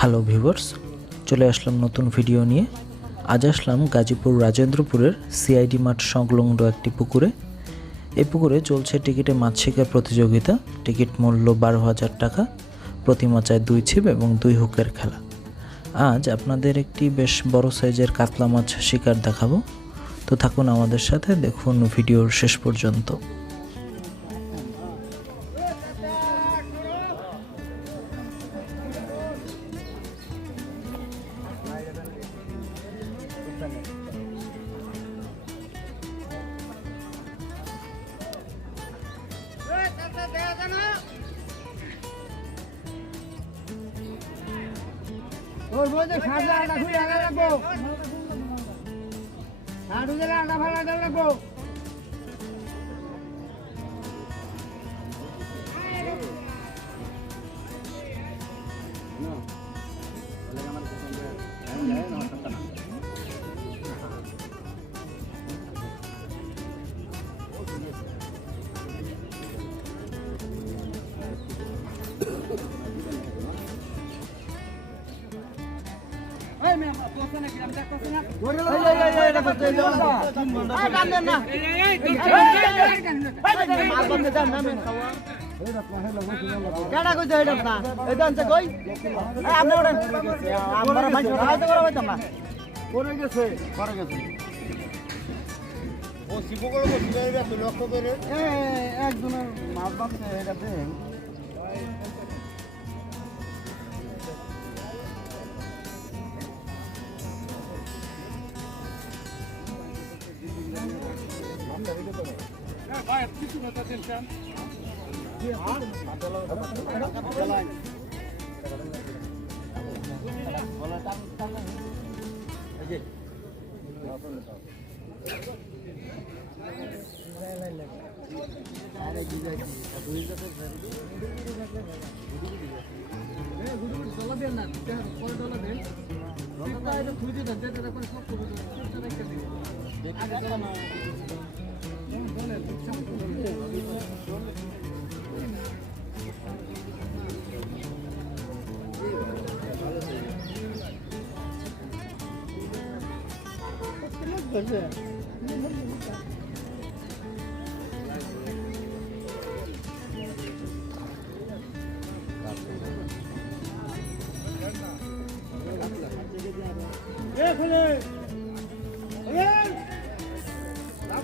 Hello viewers চলে আসলাম নতুন video নিয়ে। আজ আসলাম গাজীপুর রাজেন্দ্রপুরের সিআইডি মাঠ সংলগ্ন একটি পুকুরে। এই পুকুরে চলছে টিকিটে মাছ শিকার প্রতিযোগিতা। টিকিট মূল্য বারো হাজার টাকা। প্রতি মাচায় দুই ছিপ এবং দুই হুকের খেলা। আজ আপনাদের একটি বেশ বড় সাইজের কাতলা মাছ শিকার দেখাবো। তো থাকুন আমাদের সাথে, দেখুন ভিডিওর শেষ পর্যন্ত। ওর বলতে সাজা আটা খুলে আগা রাখব হাঁটু গেলে আটা ভালো আটা রাখব কেডা কইতে এটা এটা আনছে শিবগুলো বসে যাবে আপনি লক্ষ্য করে এ একজনের মাছ বাঁধছে এটা দেন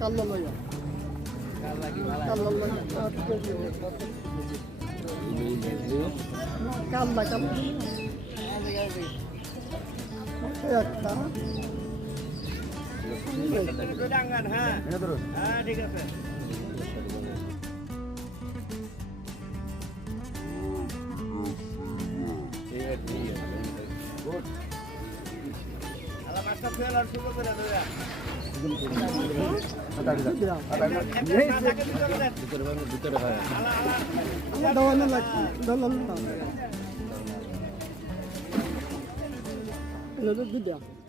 কাল্লা লইয়া কাল্লা লইয়া কাল্লা কাল্লা একটা। ডাঙ্গান হ্যাঁ ঠিক আছে। আলা মাছটা ফেল আর